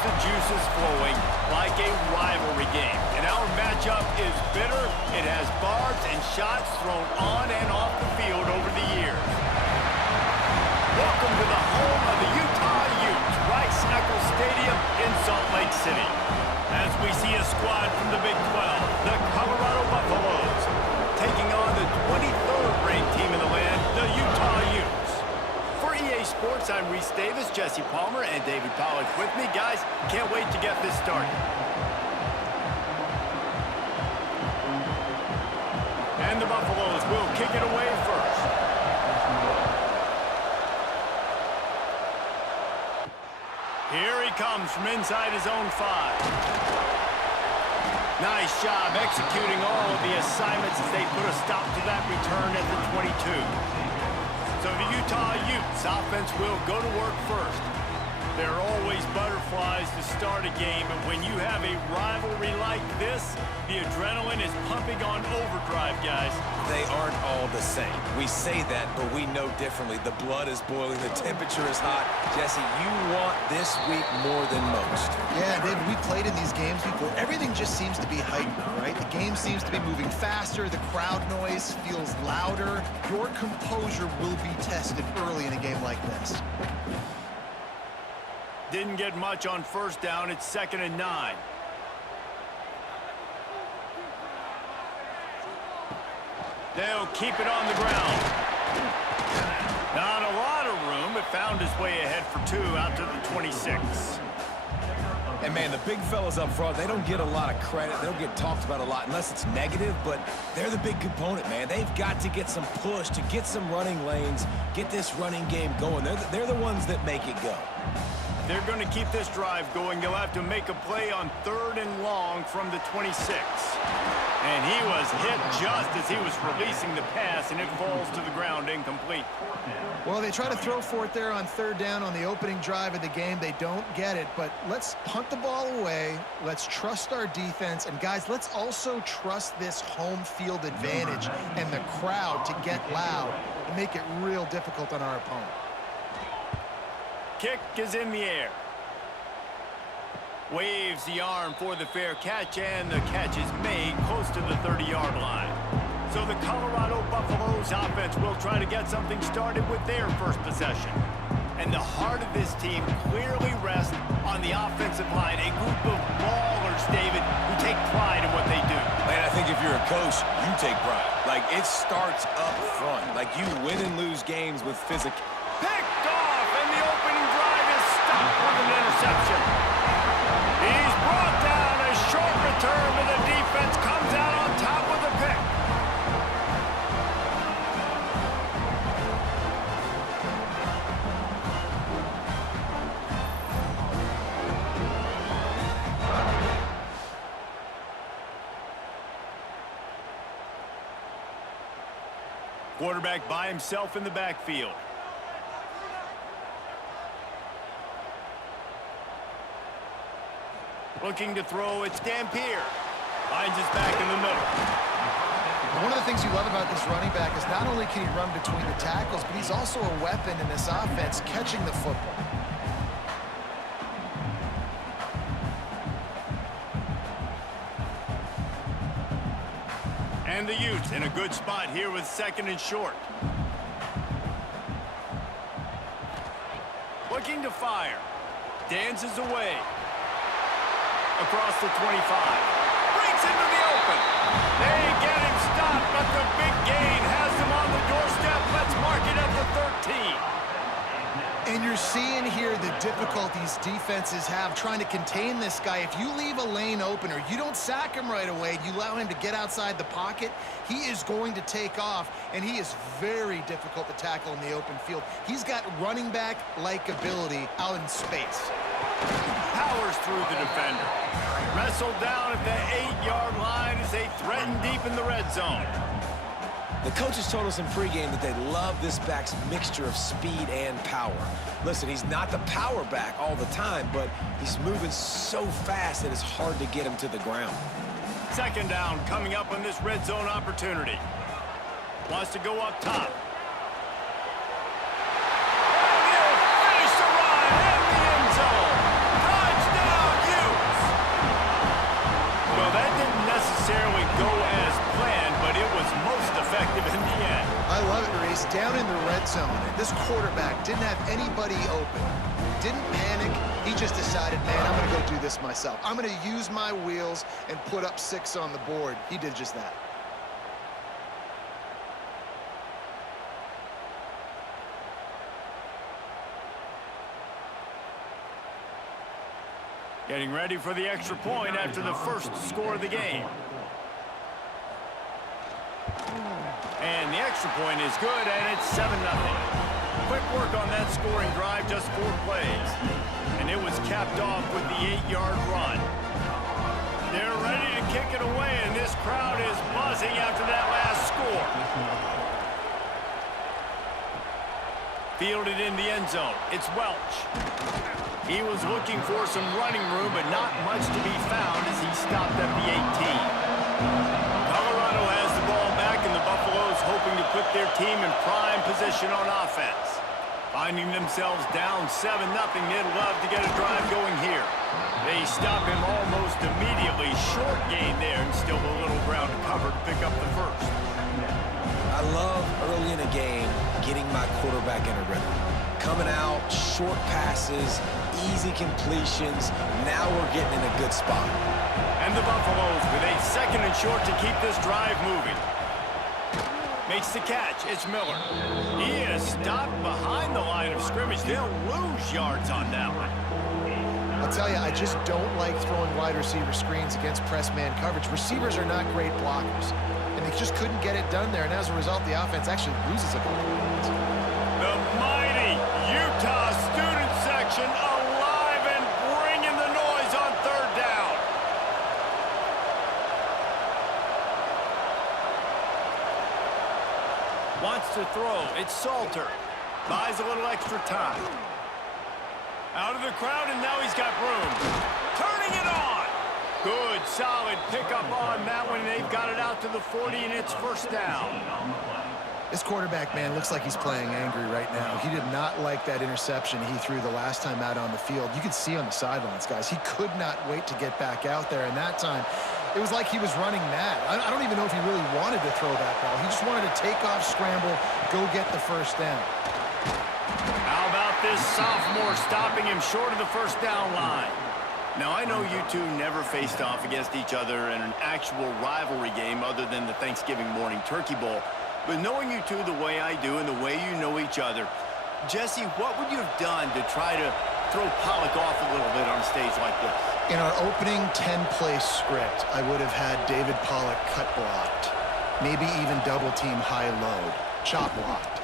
the juices flowing like a rivalry game. And our matchup is bitter. It has barbs and shots thrown on and off the field over the years. Welcome to the home of the Utah Utes, Rice-Eccles Stadium in Salt Lake City. As we see a squad from the Big 12, the Colorado Buffaloes, taking on the 23rd ranked team in the land, the Utah Utes. For EA Sports, I'm Reese Davis, Jesse Palmer, and David Pollack with me. Guys, can't wait to get this started. And the Buffaloes will kick it away first. Here he comes from inside his own 5. Nice job executing all of the assignments as they put a stop to that return at the 22. So the Utah Utes offense will go to work first. There are always butterflies to start a game, and when you have a rivalry like this, the adrenaline is pumping on overdrive, guys. They aren't all the same. We say that, but we know differently. The blood is boiling, the temperature is hot. Jesse, you want this week more than most. Yeah, David, we played in these games before. Everything just seems to be heightened, right? The game seems to be moving faster. The crowd noise feels louder. Your composure will be tested early in a game like this. Didn't get much on first down. It's 2nd and 9. They'll keep it on the ground. Not a lot of room, but found his way ahead for 2 out to the 26. And, man, the big fellas up front, they don't get a lot of credit. They don't get talked about a lot unless it's negative, but they're the big component, man. They've got to get some push, to get some running lanes, get this running game going. They're the ones that make it go. They're going to keep this drive going. They'll have to make a play on 3rd and long from the 26. And he was hit just as he was releasing the pass, and it falls to the ground incomplete. Well, they try to throw for it there on 3rd down on the opening drive of the game. They don't get it, but let's punt the ball away. Let's trust our defense. And, guys, let's also trust this home field advantage and the crowd to get loud and make it real difficult on our opponent. Kick is in the air. Waves the arm for the fair catch, and the catch is made close to the 30-yard line. So the Colorado Buffaloes offense will try to get something started with their first possession. And the heart of this team clearly rests on the offensive line, a group of ballers, David, who take pride in what they do. Man, I think if you're a coach, you take pride. Like, it starts up front. Like, you win and lose games with physical. Picked off, and the opening drive is stopped with an interception. He's brought down, a short return, and the defense comes out on top with a pick. Quarterback by himself in the backfield. Looking to throw, it's Dampier. Finds his back in the middle. One of the things you love about this running back is not only can he run between the tackles, but he's also a weapon in this offense catching the football. And the Utes in a good spot here with 2nd and short. Looking to fire. Dances away. Across the 25. Breaks into the open. They get him stopped, but the big gain has him on the doorstep. Let's mark it at the 13. And you're seeing here the difficulties defenses have trying to contain this guy. If you leave a lane open or you don't sack him right away, you allow him to get outside the pocket, he is going to take off, and he is very difficult to tackle in the open field. He's got running back-like ability out in space. Powers through the defender. Wrestled down at the 8-yard line as they threaten deep in the red zone. The coaches told us in pregame that they love this back's mixture of speed and power. Listen, he's not the power back all the time, but he's moving so fast that it's hard to get him to the ground. 2nd down coming up on this red zone opportunity. Wants to go up top. And he'll finish the run in the end zone. Touchdown! zone, and this quarterback didn't have anybody open. Didn't panic. He just decided, man, I'm going to go do this myself. I'm going to use my wheels and put up 6 on the board. He did just that. Getting ready for the extra point after the first score of the game. And the extra point is good, and it's 7-0. Quick work on that scoring drive, just 4 plays. And it was capped off with the 8-yard run. They're ready to kick it away, and this crowd is buzzing after that last score. Fielded in the end zone. It's Welch. He was looking for some running room, but not much to be found as he stopped at the 18. Colorado has the ball back, and the Buffaloes hoping to put their team in prime position on offense. Finding themselves down 7-0, they'd love to get a drive going here. They stop him almost immediately. Short gain there, and still a little ground to cover to pick up the first. I love early in a game getting my quarterback in a rhythm. Coming out, short passes, easy completions. Now we're getting in a good spot. And the Buffaloes with a 2nd and short to keep this drive moving. Makes the catch. It's Miller. He is stopped behind the line of scrimmage. They'll lose yards on that one. I'll tell you, I just don't like throwing wide receiver screens against press man coverage. Receivers are not great blockers, and they just couldn't get it done there, and as a result, the offense actually loses a couple of points. The mighty Utah student section alive and bringing the noise on 3rd down. Wants to throw. It's Salter. Buys a little extra time. Out of the crowd, and now he's got room. Turning it on. Good, solid pickup on that one. They've got it out to the 40, and it's 1st down. This quarterback, man, looks like he's playing angry right now. He did not like that interception he threw the last time out on the field. You could see on the sidelines, guys, he could not wait to get back out there, and that time, it was like he was running mad. I don't even know if he really wanted to throw that ball. He just wanted to take off, scramble, go get the 1st down. How about this sophomore stopping him short of the 1st down line? Now, I know you two never faced off against each other in an actual rivalry game other than the Thanksgiving morning Turkey Bowl. But knowing you two the way I do and the way you know each other, Jesse, what would you have done to try to throw Pollock off a little bit on a stage like this? In our opening 10-play script, I would have had David Pollock cut blocked, maybe even double team high load, chop blocked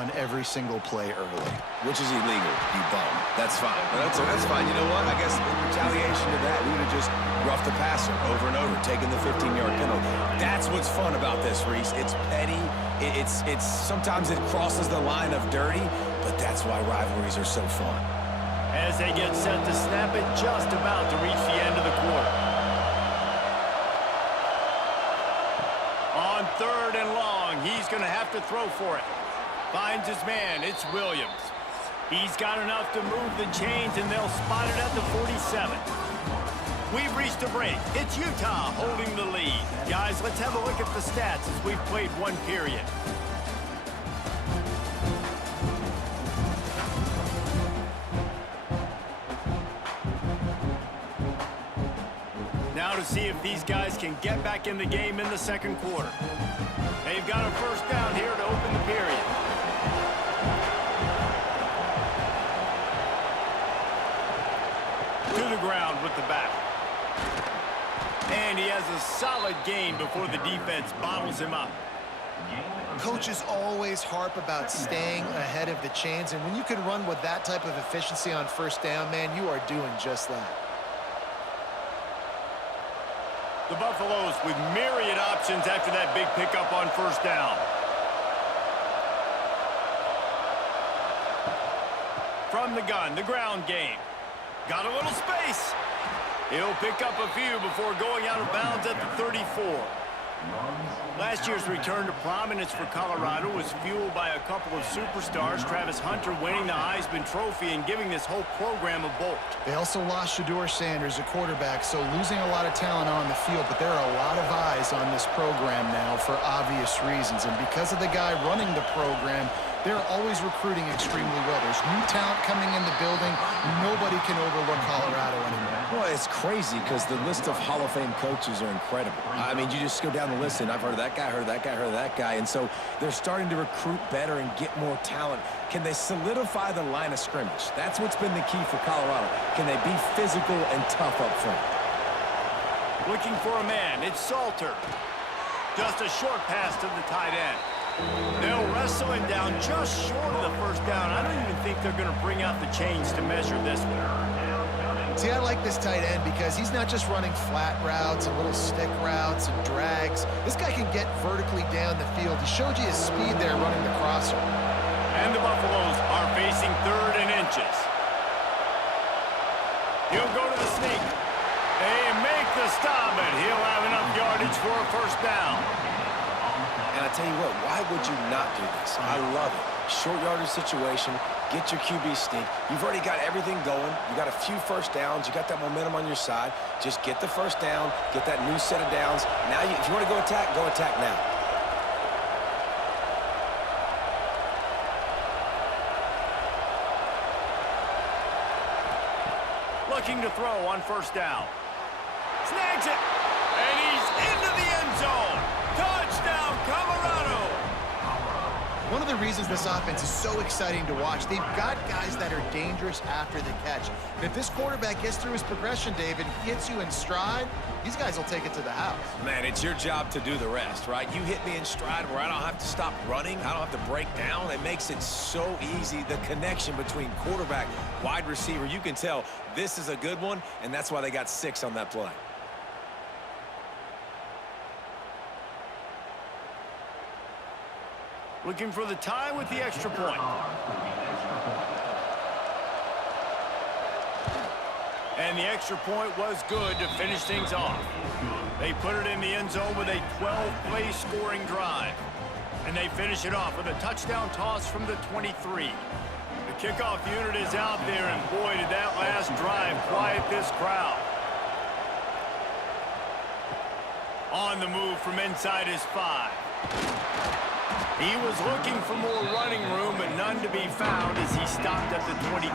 on every single play early. Which is illegal, you bum. That's fine. That's fine. You know what? I guess in retaliation to that, we would have just roughed the passer over and over, taking the 15-yard penalty. That's what's fun about this, Reese. It's petty. It's sometimes it crosses the line of dirty, but that's why rivalries are so fun. As they get set to snap it, just about to reach the end of the quarter. On 3rd and long, he's going to have to throw for it. Finds his man. It's Williams. He's got enough to move the chains, and they'll spot it at the 47. We've reached a break. It's Utah holding the lead. Guys, let's have a look at the stats as we've played 1 period. Now to see if these guys can get back in the game in the 2nd quarter. They've got a 1st down here to open the period. To the ground with the back. And he has a solid gain before the defense bottles him up. Coaches always harp about staying ahead of the chains, and when you can run with that type of efficiency on 1st down, man, you are doing just that. The Buffaloes with myriad options after that big pickup on 1st down. From the gun, the ground game. Got a little space. He'll pick up a few before going out of bounds at the 34. Last year's return to prominence for Colorado was fueled by a couple of superstars, Travis Hunter winning the Heisman Trophy and giving this whole program a bolt. They also lost Shedeur Sanders, a quarterback, so losing a lot of talent on the field, but there are a lot of eyes on this program now for obvious reasons. And because of the guy running the program, they're always recruiting extremely well. There's new talent coming in the building. Nobody can overlook Colorado anymore. Well, it's crazy because the list of Hall of Fame coaches are incredible. I mean, you just go down the list, and I've heard of that guy, heard of that guy, heard of that guy. And so they're starting to recruit better and get more talent. Can they solidify the line of scrimmage? That's what's been the key for Colorado. Can they be physical and tough up front? Looking for a man. It's Salter. Just a short pass to the tight end. They'll wrestle him down just short of the first down. I don't even think they're going to bring out the chains to measure this one. See, I like this tight end because he's not just running flat routes and little stick routes and drags. This guy can get vertically down the field. He showed you his speed there running the crosser. And the Buffaloes are facing 3rd and inches. He'll go to the sneak. They make the stop, and he'll have enough yardage for a first down. And I tell you what, why would you not do this? I love it. Short yardage situation, get your QB sneak. You've already got everything going. You got a few first downs. You got that momentum on your side. Just get the first down, get that new set of downs. Now, if you want to go attack now. Looking to throw on first down. Snags it, and he's into the end zone. Touchdown, Colorado. One of the reasons this offense is so exciting to watch, they've got guys that are dangerous after the catch. And if this quarterback gets through his progression, David, hits you in stride, these guys will take it to the house. Man, it's your job to do the rest, right? You hit me in stride where I don't have to stop running. I don't have to break down. It makes it so easy. The connection between quarterback, wide receiver, you can tell this is a good one, and that's why they got 6 on that play. Looking for the tie with the extra point. And the extra point was good to finish things off. They put it in the end zone with a 12-play scoring drive. And they finish it off with a touchdown toss from the 23. The kickoff unit is out there, and boy, did that last drive quiet this crowd. On the move from inside his 5. He was looking for more running room, but none to be found as he stopped at the 23.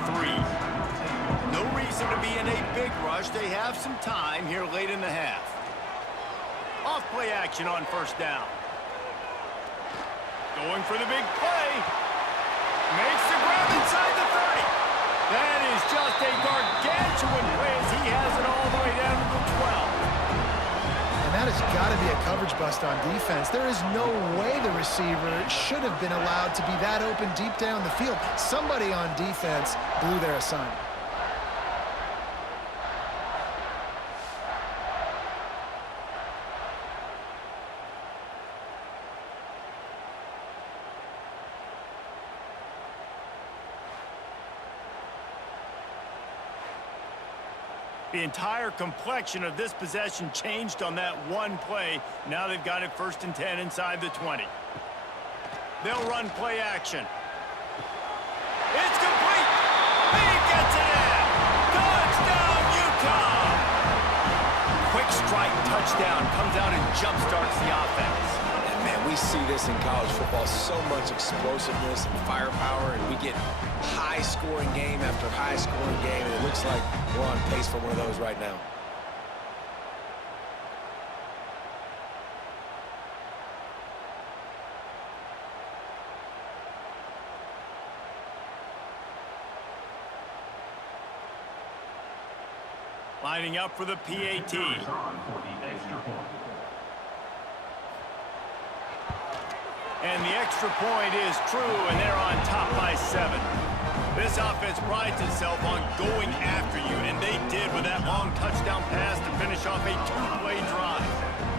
No reason to be in a big rush. They have some time here late in the half. Off play action on first down. Going for the big play. Makes the grab inside the 30. That is just a gargantuan play as he has it all the way down to the 12. And that has got to be a coverage bust on defense. There is no way the receiver should have been allowed to be that open deep down the field. Somebody on defense blew their assignment. The entire complexion of this possession changed on that one play. Now they've got it 1st and 10 inside the 20. They'll run play action. It's complete. He gets it in. Touchdown, Utah. Quick strike touchdown comes out and jumpstarts the offense. And man, we see this in college football, so much explosiveness and firepower, and we get high-scoring game after high-scoring game, and it looks like we're on pace for one of those right now. Lining up for the PAT. And the extra point is true, and they're on top by 7. This offense prides itself on going after you, and they did with that long touchdown pass to finish off a 2-play drive.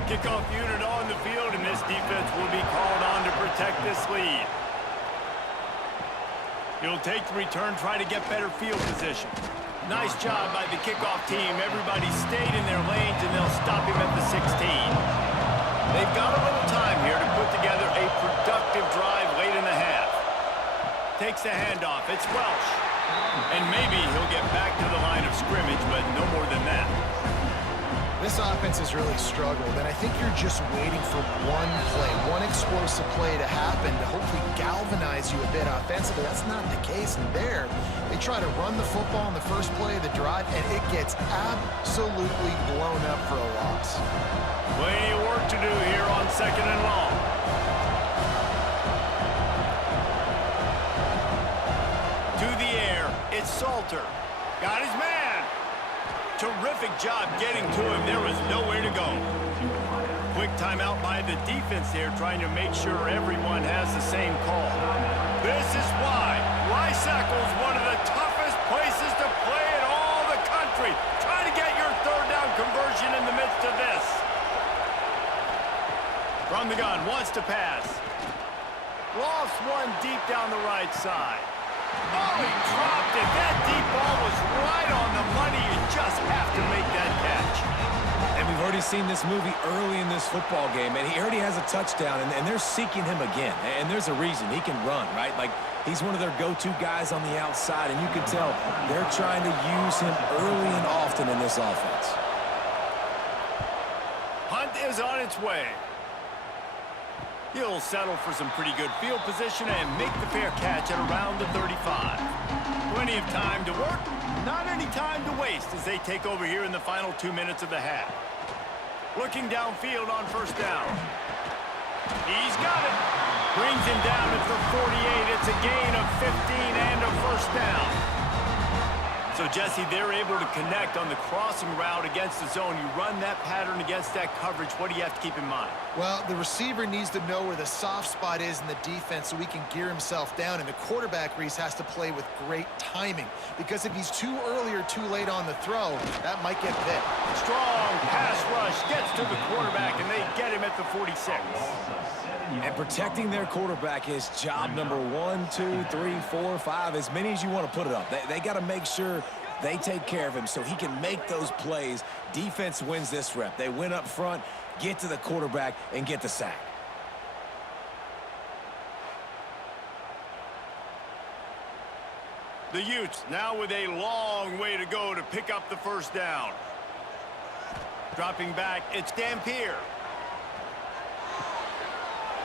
Kickoff unit on the field, and this defense will be called on to protect this lead. He'll take the return, try to get better field position. Nice job by the kickoff team. Everybody stayed in their lanes, and they'll stop him at the 16. They've got a little time here to put together a productive drive late in the half. Takes the handoff. It's Welsh. And maybe he'll get back to the line of scrimmage, but no more than that. This this offense has really struggled, and I think you're just waiting for one play, one explosive play to happen to hopefully galvanize you a bit offensively. That's not the case, and there, they try to run the football in the first play of the drive, and it gets absolutely blown up for a loss. Plenty of work to do here on 2nd and long. To the air, it's Salter. Got his man. Terrific job getting to him. There was nowhere to go. Quick timeout by the defense there, trying to make sure everyone has the same call. This is why Rice-Eccles, one of the toughest places to play in all the country. Try to get your third down conversion in the midst of this. From the gun, wants to pass. Lost one deep down the right side. Oh, he dropped it. That deep ball was right on the money. You just have to make that catch. And we've already seen this movie early in this football game, and he already has a touchdown, and they're seeking him again. And there's a reason. He can run, right? Like, he's one of their go-to guys on the outside, and you can tell they're trying to use him early and often in this offense. Hunt is on its way. He'll settle for some pretty good field position and make the fair catch at around the 35. Plenty of time to work, not any time to waste as they take over here in the final 2 minutes of the half. Looking downfield on first down. He's got it. Brings him down at the 48. It's a gain of 15 and a first down. So, Jesse, they're able to connect on the crossing route against the zone. You run that pattern against that coverage. What do you have to keep in mind? Well, the receiver needs to know where the soft spot is in the defense so he can gear himself down, and the quarterback, Reese, has to play with great timing, because if he's too early or too late on the throw, that might get picked. Strong pass rush gets to the quarterback, and they get him at the 46. And protecting their quarterback is job number 1, 2, 3, 4, 5, as many as you want to put it up. They got to make sure they take care of him so he can make those plays. Defense wins this rep. They win up front, get to the quarterback, and get the sack. The Utes now with a long way to go to pick up the first down. Dropping back, it's Dampier.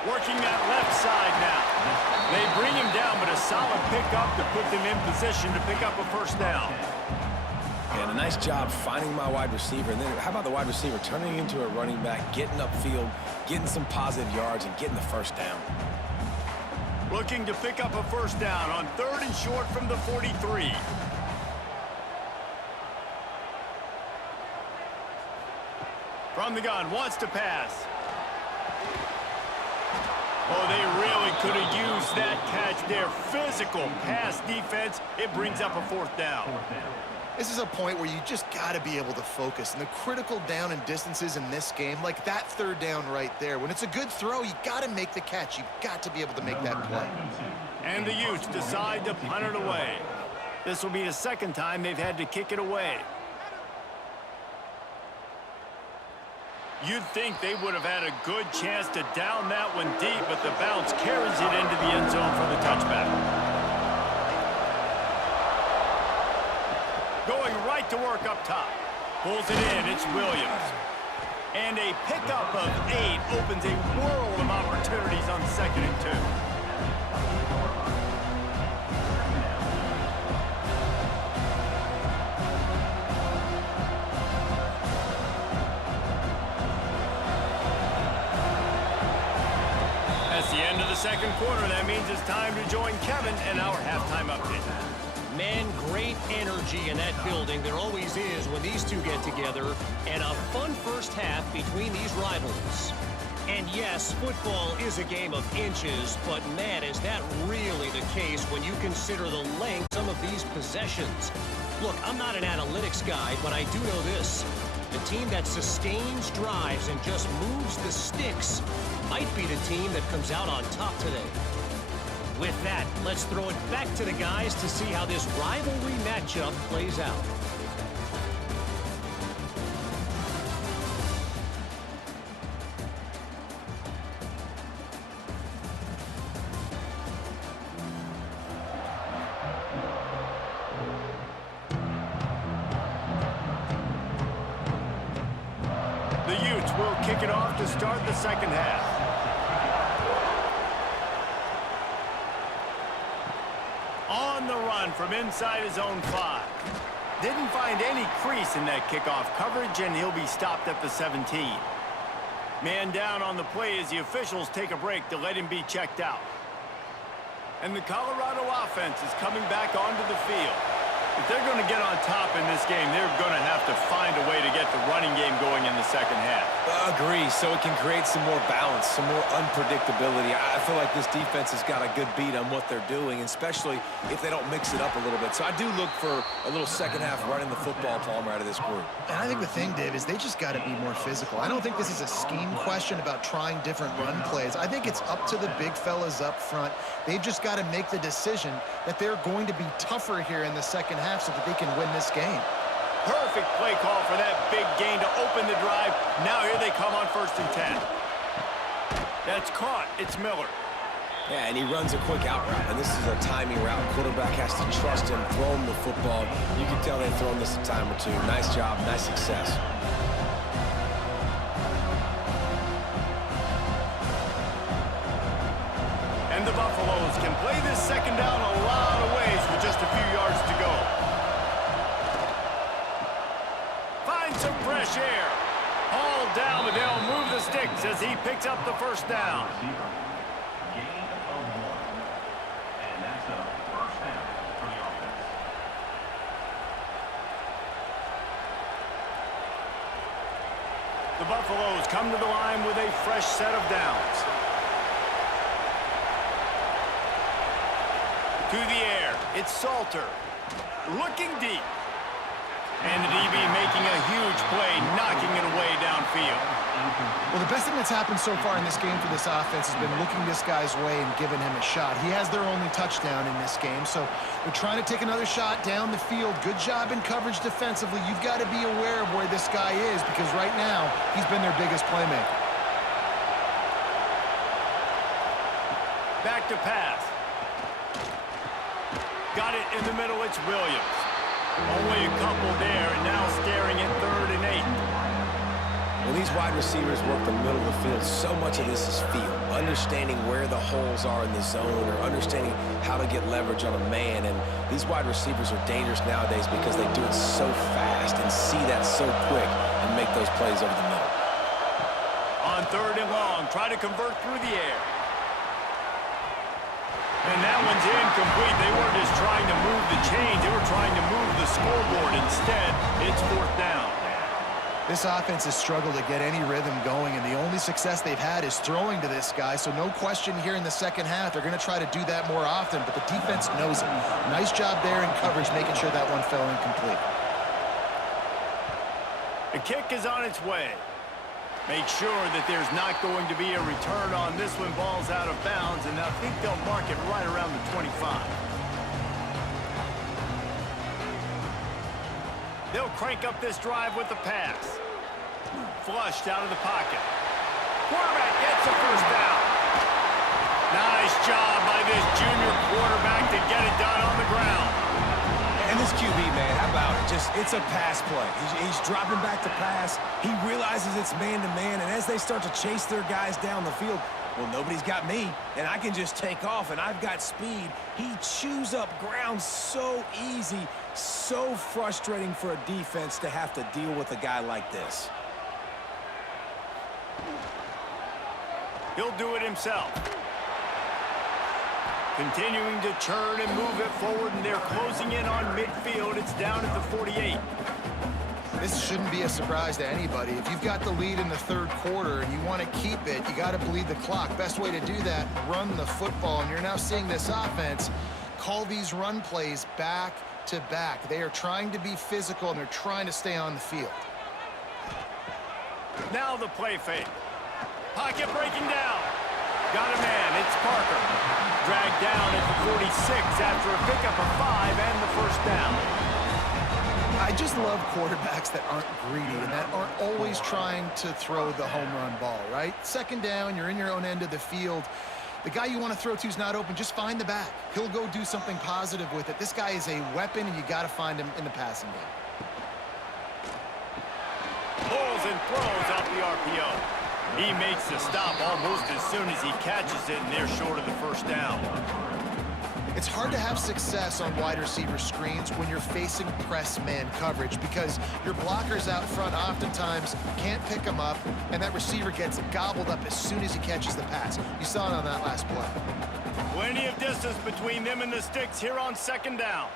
Working that left side now. They bring him down, but a solid pickup to put them in position to pick up a first down. And a nice job finding my wide receiver. And then how about the wide receiver turning into a running back, getting upfield, getting some positive yards, and getting the first down. Looking to pick up a first down on 3rd and short from the 43. From the gun, wants to pass. Oh, they really could have used that catch there. Physical pass defense. It brings up a 4th down. This is a point where you just got to be able to focus. And the critical down and distances in this game, like that 3rd down right there, when it's a good throw, you got to make the catch. You've got to be able to make that play. And the Utes decide to punt it away. This will be the 2nd time they've had to kick it away. You'd think they would have had a good chance to down that one deep, but the bounce carries it into the end zone for the touchback. Going right to work up top. Pulls it in, it's Williams. And a pickup of 8 opens a world of opportunities on 2nd and 2. The end of the 2nd quarter. That means it's time to join Kevin and our halftime update. Man, great energy in that building. There always is when these two get together. And a fun first half between these rivals. And yes, football is a game of inches, but man, is that really the case when you consider the length of some of these possessions. Look, I'm not an analytics guy, but I do know this. The team that sustains drives and just moves the sticks might be the team that comes out on top today. With that, let's throw it back to the guys to see how this rivalry matchup plays out. will kick it off to start the second half. On the run from inside his own 5. Didn't find any crease in that kickoff coverage, and he'll be stopped at the 17. Man down on the play as the officials take a break to let him be checked out. And the Colorado offense is coming back onto the field. If they're going to get on top in this game, they're going to have to find a way to get the running game going in the second half. Agree, so it can create some more balance, some more unpredictability. I feel like this defense has got a good beat on what they're doing, especially if they don't mix it up a little bit. So I do look for a little second half running the football, Palmer, out of this group. And I think the thing, Dave, is they just got to be more physical. I don't think this is a scheme question about trying different run plays. I think it's up to the big fellas up front. They've just got to make the decision that they're going to be tougher here in the second half so that they can win this game. Perfect play call for that big gain to open the drive. Now here they come on 1st and 10. That's caught. It's Miller. Yeah, and he runs a quick out route, and this is a timing route. Quarterback has to trust him, throw him the football. You can tell they've thrown this a time or two. Nice job, nice success. And the Buffaloes can play this second down a lot of ways with just a few yards to go. Find some fresh air. Hauled down, but they'll move the sticks as he picks up the first down. The Buffaloes come to the line with a fresh set of downs. To the air, it's Salter. Looking deep. And the DB making a huge play, knocking it away downfield. Well, the best thing that's happened so far in this game for this offense has been looking this guy's way and giving him a shot. He has their only touchdown in this game, so they're trying to take another shot down the field. Good job in coverage defensively. You've got to be aware of where this guy is because right now he's been their biggest playmaker. Back to pass. Got it in the middle, it's Williams. Only a couple there, and now staring at 3rd and 8. When these wide receivers work the middle of the field, so much of this is feel. Understanding where the holes are in the zone or understanding how to get leverage on a man. And these wide receivers are dangerous nowadays because they do it so fast and see that so quick and make those plays over the middle. On 3rd and long, try to convert through the air. And that one's incomplete. They weren't just trying to move the chains. They were trying to move the scoreboard. Instead, it's 4th down. This offense has struggled to get any rhythm going, and the only success they've had is throwing to this guy. So no question here in the second half, they're going to try to do that more often, but the defense knows it. Nice job there in coverage, making sure that one fell incomplete. The kick is on its way. Make sure that there's not going to be a return on this when ball's out of bounds, and I think they'll mark it right around the 25. They'll crank up this drive with the pass. Flushed out of the pocket. Quarterback gets the first down. Nice job by this junior quarterback to get it done on the ground. And this QB, man, how about it? It's a pass play. He's dropping back to pass. He realizes it's man-to-man, and as they start to chase their guys down the field, well, nobody's got me, and I can just take off, and I've got speed. He chews up ground so easy, so frustrating for a defense to have to deal with a guy like this. He'll do it himself. Continuing to churn and move it forward, and they're closing in on midfield. It's down at the 48. This shouldn't be a surprise to anybody. If you've got the lead in the 3rd quarter and you want to keep it, you got to bleed the clock. Best way to do that, run the football. And you're now seeing this offense call these run plays back to back. They are trying to be physical, and they're trying to stay on the field. Now the play fake. Pocket breaking down. Got a man. It's Parker. Dragged down at the 46 after a pickup of 5 and the first down. I just love quarterbacks that aren't greedy and that aren't always trying to throw the home run ball, right? Second down, you're in your own end of the field. The guy you want to throw to is not open. Just find the back. He'll go do something positive with it. This guy is a weapon, and you got to find him in the passing game. Pulls and throws off the RPO. He makes the stop almost as soon as he catches it, and they're short of the first down. It's hard to have success on wide receiver screens when you're facing press man coverage because your blockers out front oftentimes can't pick them up, and that receiver gets gobbled up as soon as he catches the pass. You saw it on that last play. Plenty of distance between them and the sticks here on second down.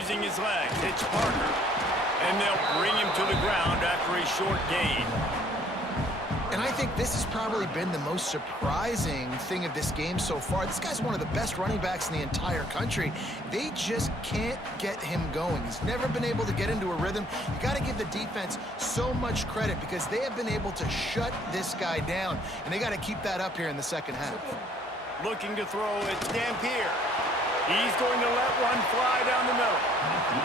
Using his legs, it's Parker. And they'll bring him to the ground after a short gain. And I think this has probably been the most surprising thing of this game so far. This guy's one of the best running backs in the entire country. They just can't get him going. He's never been able to get into a rhythm. You got to give the defense so much credit because they have been able to shut this guy down, and they got to keep that up here in the second half. Looking to throw, it's Dampier. He's going to let one fly down the middle.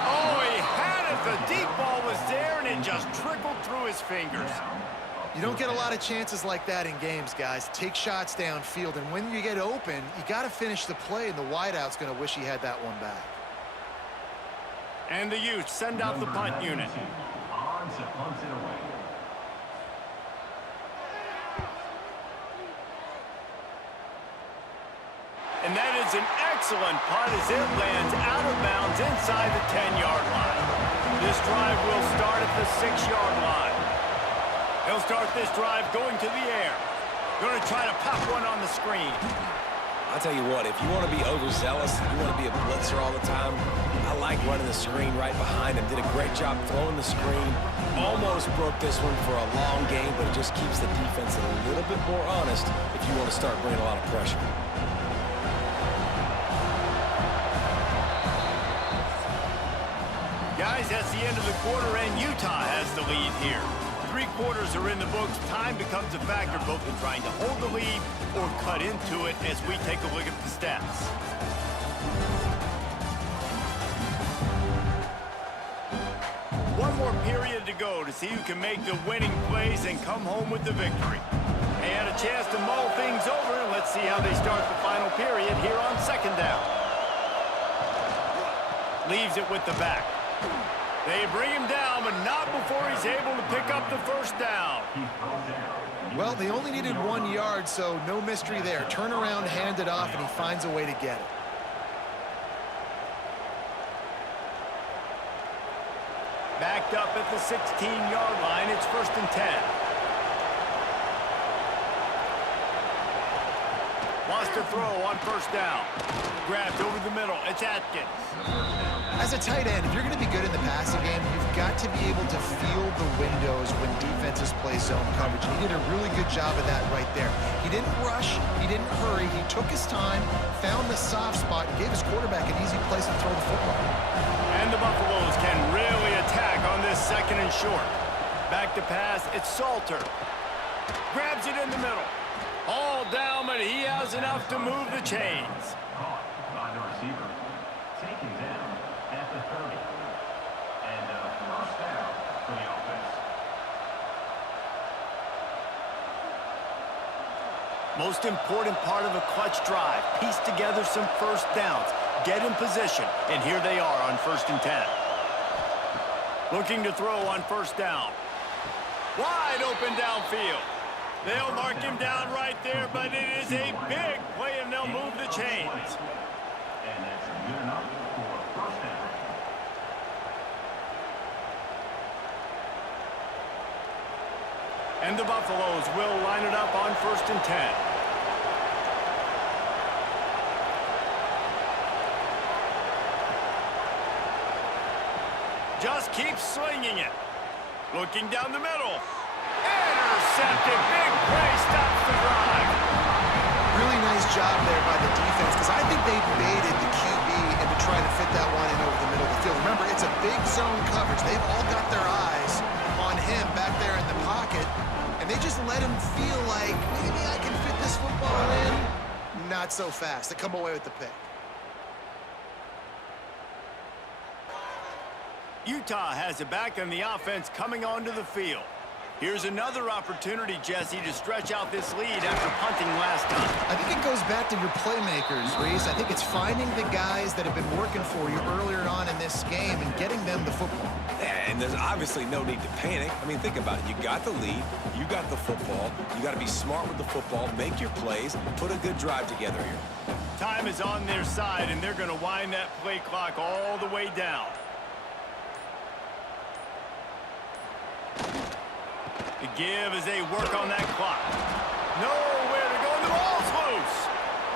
Oh, he had it. The deep ball was there, and it just trickled through his fingers. You don't get a lot of chances like that in games, guys. Take shots downfield, and when you get open, you got to finish the play, and the wideout's going to wish he had that one back. And the Utes send out the punt unit. And that is an excellent punt as it lands out of bounds inside the 10-yard line. This drive will start at the 6-yard line. He'll start this drive going to the air. Going to try to pop one on the screen. I'll tell you what, if you want to be overzealous, if you want to be a blitzer all the time, I like running the screen right behind him. Did a great job throwing the screen. Almost broke this one for a long game, but it just keeps the defense a little bit more honest if you want to start bringing a lot of pressure. Guys, that's the end of the quarter, and Utah has the lead here. 3 quarters are in the books. Time becomes a factor both in trying to hold the lead or cut into it as we take a look at the stats. One more period to go to see who can make the winning plays and come home with the victory. They had a chance to mull things over, and let's see how they start the final period here on second down. Leaves it with the back. They bring him down, but not before he's able to pick up the first down. Well, they only needed 1 yard, so no mystery there. Turn around, hand it off, and he finds a way to get it. Backed up at the 16-yard line, it's 1st and 10. Wants to throw on first down. Grabbed over the middle, it's Atkins. As a tight end, if you're going to be good in the passing game, you've got to be able to feel the windows when defenses play zone coverage. He did a really good job of that right there. He didn't rush. He didn't hurry. He took his time, found the soft spot, and gave his quarterback an easy place to throw the football. And the Buffaloes can really attack on this 2nd and short. Back to pass, it's Salter. Grabs it in the middle. All down, but he has enough to move the chains. By the receiver. Taken down at the 30. And first down for the offense. Most important part of a clutch drive. Piece together some first downs. Get in position. And here they are on 1st and 10. Looking to throw on first down. Wide open downfield. They'll mark him down right there, but it is a big play, and they'll move the chains. And that's good enough for first down. And the Buffaloes will line it up on 1st and 10. Just keep slinging it. Looking down the middle. Intercepted. Big play. Stops the drive. Really nice job there by the defense because I think they baited the QB into trying to fit that one in over the middle of the field. Remember, it's a big zone coverage. They've all got their eyes on him back there in the pocket, and they just let him feel like, maybe I can fit this football in. Not so fast. They come away with the pick. Utah has it back, and the offense coming onto the field. Here's another opportunity, Jesse, to stretch out this lead after punting last time. I think it goes back to your playmakers, Reese. I think it's finding the guys that have been working for you earlier on in this game and getting them the football. And there's obviously no need to panic. I mean, think about it. You got the lead. You got the football. You got to be smart with the football, make your plays, put a good drive together here. Time is on their side, and they're going to wind that play clock all the way down. The give as they work on that clock. Nowhere to go, and the ball's loose.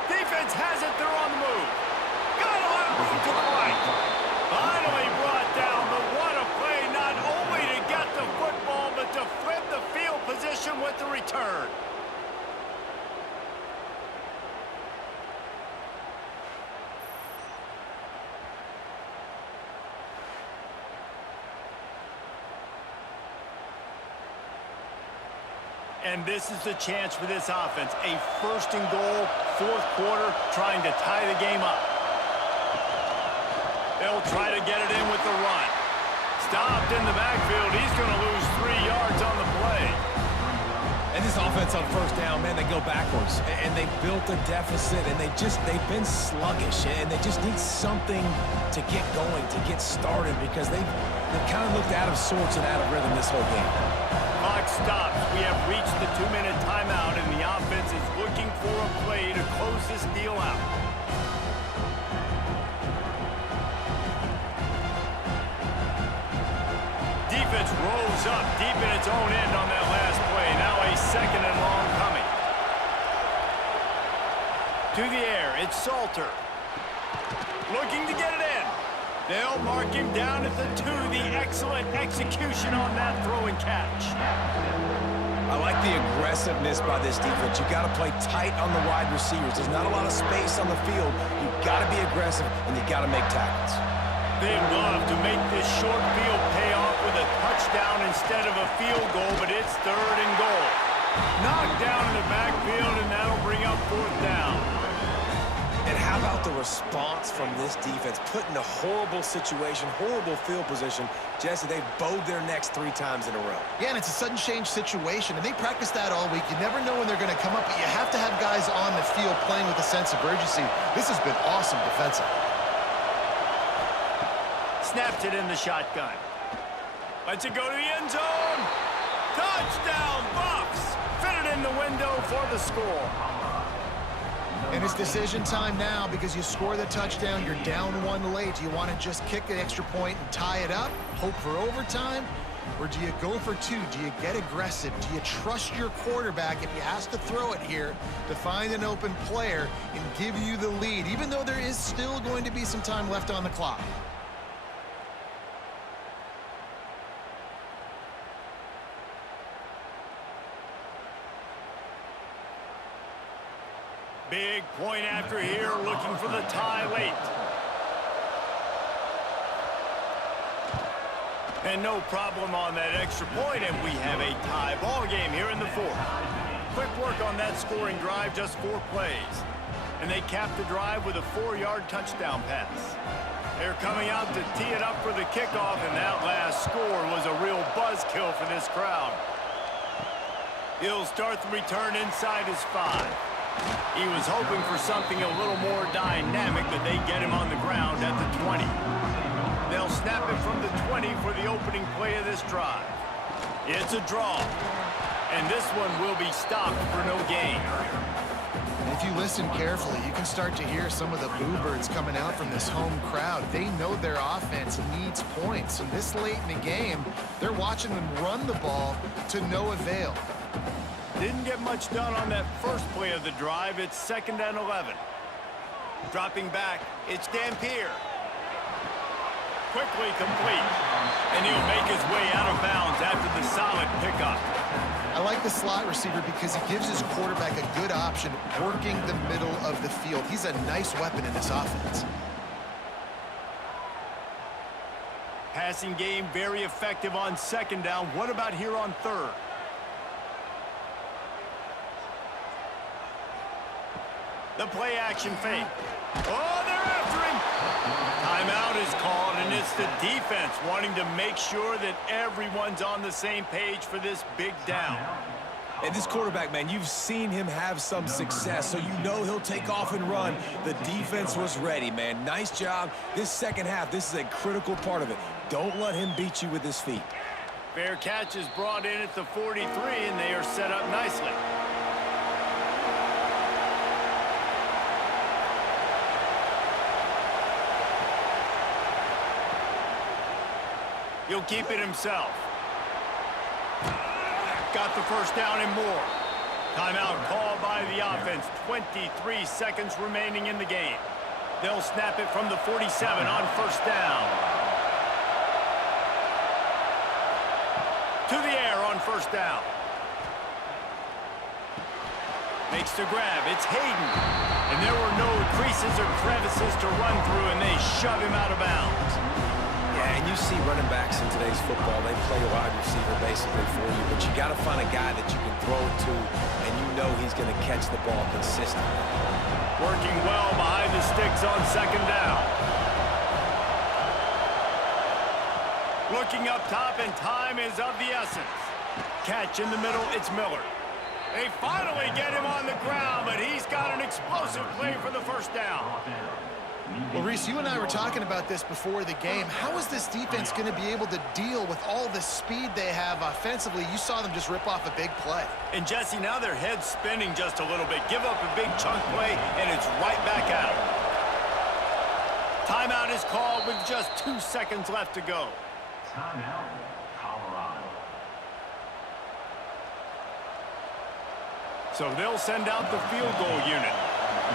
Defense has it, they're on the move. Got a lot of room to the right. Finally brought down, but what a play, not only to get the football, but to flip the field position with the return. And this is the chance for this offense. A first and goal, fourth quarter, trying to tie the game up. They'll try to get it in with the run. Stopped in the backfield. He's going to lose 3 yards on the play. And this offense on first down, man, they go backwards. And they built a deficit, and they've been sluggish. And they just need something to get going, to get started, because they've kind of looked out of sorts and out of rhythm this whole game. Clock stops. We have reached the 2-minute timeout, and the offense is looking for a play to close this deal out. Defense rolls up deep in its own end on that last play. Now a second and long coming. To the air, it's Salter. Looking to get it in. They'll mark him down at the 2. The excellent execution on that throw and catch. I like the aggressiveness by this defense. You got to play tight on the wide receivers. There's not a lot of space on the field. You've got to be aggressive, and you got to make tackles. They'd love to make this short field pay off with a touchdown instead of a field goal, but it's third and goal. Knocked down in the backfield, and that'll bring up fourth down. And how about the response from this defense? Put in a horrible situation, horrible field position. Jesse, they've bowed their necks 3 times in a row. Yeah, and it's a sudden change situation, and they practice that all week. You never know when they're going to come up, but you have to have guys on the field playing with a sense of urgency. This has been awesome defensive. Snaps it in the shotgun. Lets it go to the end zone. Touchdown, Buffs! Fitted in the window for the score. And it's decision time now because you score the touchdown, you're down 1 late. Do you want to just kick an extra point and tie it up, hope for overtime? Or do you go for 2? Do you get aggressive? Do you trust your quarterback if he has to throw it here to find an open player and give you the lead, even though there is still going to be some time left on the clock? Big point after here, looking for the tie late. And no problem on that extra point, and we have a tie ball game here in the 4th. Quick work on that scoring drive, just 4 plays. And they capped the drive with a 4-yard touchdown pass. They're coming out to tee it up for the kickoff, and that last score was a real buzzkill for this crowd. He'll start the return inside his 5. He was hoping for something a little more dynamic, but they get him on the ground at the 20. They'll snap it from the 20 for the opening play of this drive. It's a draw, and this one will be stopped for no gain. And if you listen carefully, you can start to hear some of the boo birds coming out from this home crowd. They know their offense needs points, and this late in the game, they're watching them run the ball to no avail. Didn't get much done on that first play of the drive. It's 2nd and 11. Dropping back, it's Dampier. Quickly complete. And he'll make his way out of bounds after the solid pickup. I like the slot receiver because he gives his quarterback a good option working the middle of the field. He's a nice weapon in this offense. Passing game very effective on 2nd down. What about here on 3rd? The play action fake. Oh, they're after him. Timeout is called, and it's the defense wanting to make sure that everyone's on the same page for this big down. And this quarterback, man, you've seen him have some success, so you know he'll take off and run. The defense was ready, man. Nice job. This second half, this is a critical part of it. Don't let him beat you with his feet. Fair catch is brought in at the 43, and they are set up nicely. He'll keep it himself. Got the first down and more. Timeout called by the offense. 23 seconds remaining in the game. They'll snap it from the 47 on first down. To the air on first down. Makes the grab. It's Hayden. And there were no creases or crevices to run through, and they shove him out of bounds. Yeah, and you see running backs in today's football, they play a wide receiver basically for you, but you got to find a guy that you can throw it to, and you know he's going to catch the ball consistently. Working well behind the sticks on second down. Looking up top, and time is of the essence. Catch in the middle, it's Miller. They finally get him on the ground, but he's got an explosive play for the first down. Well, Reese, you and I were talking about this before the game. How is this defense going to be able to deal with all the speed they have offensively? You saw them just rip off a big play. And, Jesse, now their head's spinning just a little bit. Give up a big chunk play, and it's right back at them. Timeout is called with just 2 seconds left to go. Timeout, Colorado. So they'll send out the field goal unit.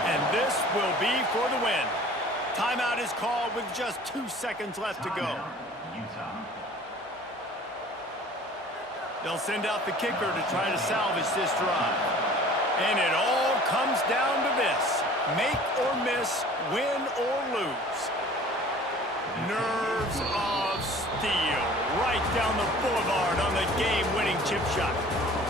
And this will be for the win. Timeout is called with just 2 seconds left to go. Utah. They'll send out the kicker to try to salvage this drive. And it all comes down to this. Make or miss, win or lose. Nerves of steel. Right down the boulevard on the game-winning chip shot.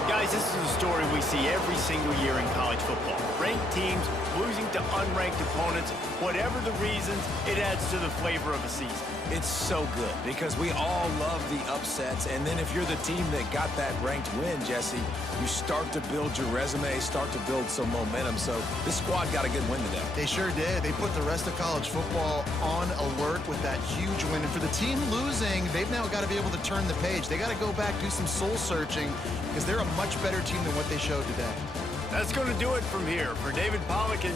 Guys, this is a story we see every single year in college football. Ranked teams losing to unranked opponents. Whatever the reasons, it adds to the flavor of a season. It's so good because we all love the upsets, and then if you're the team that got that ranked win, Jesse, you start to build your resume, start to build some momentum. So this squad got a good win today. They sure did. They put the rest of college football on alert with that huge win. And for the team losing, they've now got to be able to turn the page. They got to go back, do some soul searching, because they're a much better team than what they showed today. That's going to do it from here. For David Pollack and